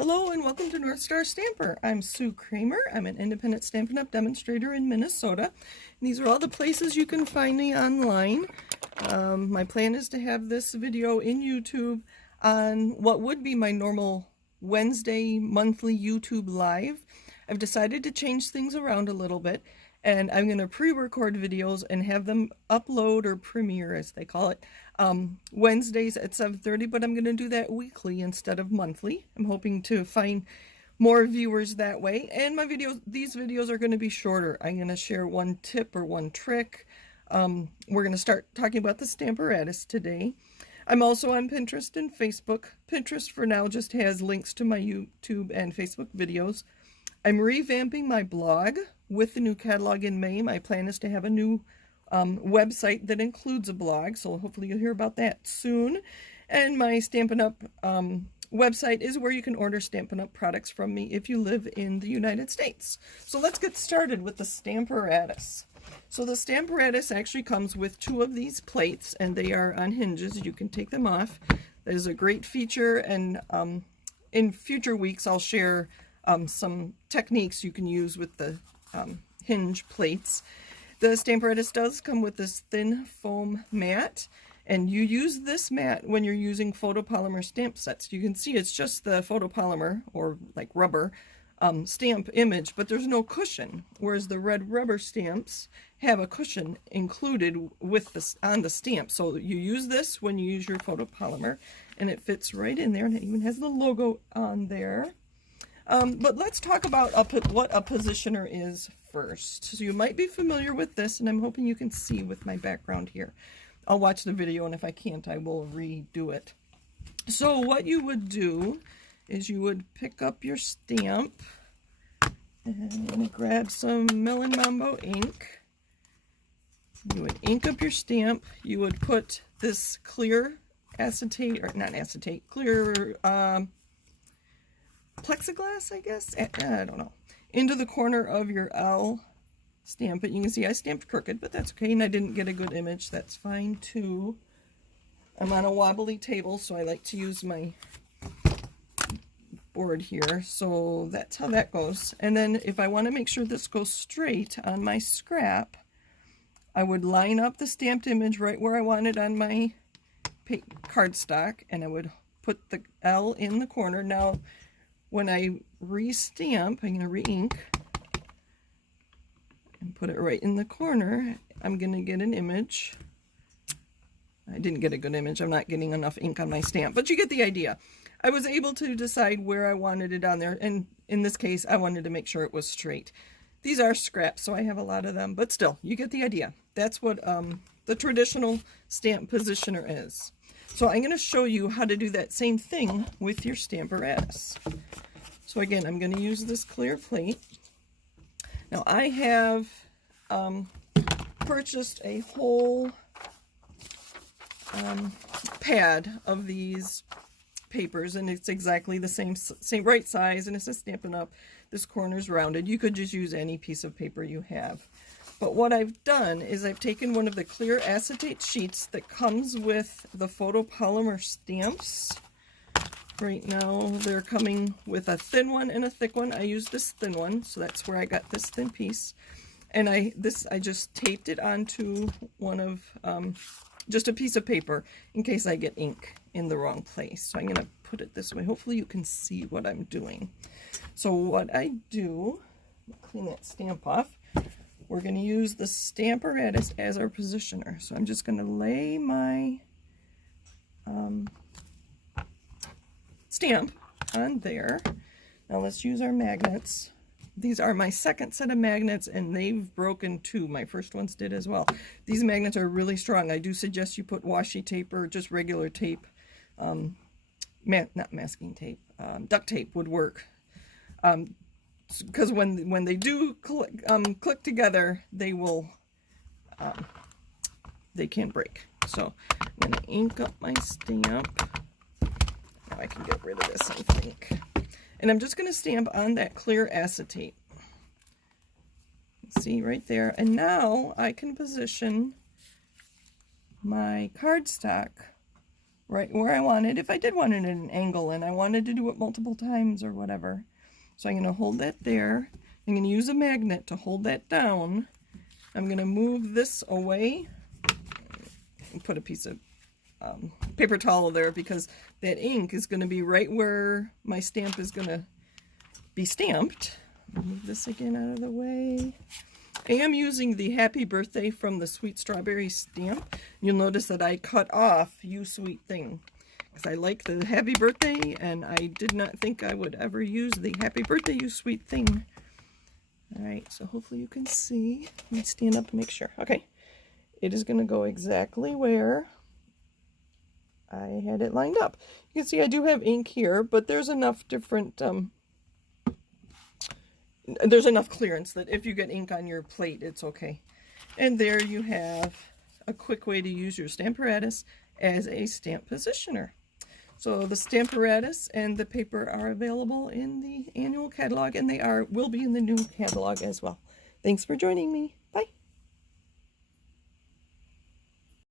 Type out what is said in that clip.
Hello and welcome to North Star Stamper. I'm Sue Kremer. I'm an independent Stampin' Up! Demonstrator in Minnesota. And these are all the places you can find me online. My plan is to have this video in YouTube on what would be my normal Wednesday monthly YouTube live. I've decided to change things around a little bit, and I'm going to pre-record videos and have them upload or premiere, as they call it, Wednesdays at 7:30, but I'm going to do that weekly instead of monthly. I'm hoping to find more viewers that way, and these videos are going to be shorter. I'm going to share one tip or one trick. We're going to start talking about the Stamparatus today. I'm also on Pinterest and Facebook. Pinterest for now just has links to my YouTube and Facebook videos. I'm revamping my blog with the new catalog in May. My plan is to have a new website that includes a blog, so hopefully you'll hear about that soon. And my Stampin' Up! Website is where you can order Stampin' Up! Products from me if you live in the United States. So let's get started with the Stamparatus. So the Stamparatus actually comes with two of these plates, and they are on hinges. You can take them off. That is a great feature, and in future weeks I'll share some techniques you can use with the hinge plates. The Stamparatus does come with this thin foam mat, and you use this mat when you're using photopolymer stamp sets. You can see it's just the photopolymer, or like rubber, stamp image, but there's no cushion, whereas the red rubber stamps have a cushion included with this on the stamp. So you use this when you use your photopolymer, and it fits right in there, and it even has the logo on there. But let's talk about what a positioner is first. So you might be familiar with this, and I'm hoping you can see with my background here. I'll watch the video, and if I can't, I will redo it. So what you would do is you would pick up your stamp, and I'm going to grab some Melon Mambo ink. You would ink up your stamp. You would put this clear acetate, or not acetate, clear plexiglass, I guess, I don't know, into the corner of your L. Stamp it. You can see I stamped crooked, but that's okay, and I didn't get a good image. That's fine too. I'm on a wobbly table, so I like to use my board here, so that's how that goes. And then if I want to make sure this goes straight on my scrap, I would line up the stamped image right where I want it on my cardstock, and I would put the L in the corner. Now when I re-stamp, I'm going to re-ink and put it right in the corner. I'm going to get an image. I didn't get a good image. I'm not getting enough ink on my stamp, but you get the idea. I was able to decide where I wanted it on there, and in this case, I wanted to make sure it was straight. These are scraps, so I have a lot of them, but still, you get the idea. That's what the traditional stamp positioner is. So I'm going to show you how to do that same thing with your Stamparatus. So again, I'm going to use this clear plate. Now I have purchased a whole pad of these papers, and it's exactly the same right size, and it says Stampin' Up. This corner's rounded. You could just use any piece of paper you have. But what I've done is I've taken one of the clear acetate sheets that comes with the photopolymer stamps. Right now they're coming with a thin one and a thick one. I used this thin one, so that's where I got this thin piece. And I just taped it onto one of just a piece of paper in case I get ink in the wrong place. So I'm going to put it this way. Hopefully you can see what I'm doing. So what I do, clean that stamp off. We're going to use the Stamparatus as our positioner. So I'm just going to lay my stamp on there. Now let's use our magnets. These are my second set of magnets, and they've broken too. My first ones did as well. These magnets are really strong. I do suggest you put washi tape or just regular tape. Not masking tape. Duct tape would work. Because when they do click together, they will they can break. So I'm going to ink up my stamp. Now I can get rid of this, I think. And I'm just going to stamp on that clear acetate. See right there. And now I can position my cardstock right where I wanted, if I did want it at an angle and I wanted to do it multiple times or whatever. So I'm going to hold that there. I'm going to use a magnet to hold that down. I'm going to move this away and put a piece of paper towel there because that ink is going to be right where my stamp is going to be stamped. Move this again out of the way. I am using the Happy Birthday from the Sweet Strawberry stamp. You'll notice that I cut off You Sweet Thing because I like the Happy Birthday and I did not think I would ever use the Happy Birthday You Sweet Thing. Alright, so hopefully you can see. Let me stand up and make sure. Okay, it is going to go exactly where I had it lined up. You can see I do have ink here, but there's enough different, there's enough clearance that if you get ink on your plate, it's okay. And there you have a quick way to use your Stamparatus as a stamp positioner. So the Stamparatus and the paper are available in the annual catalog, and they will be in the new catalog as well. Thanks for joining me. Bye.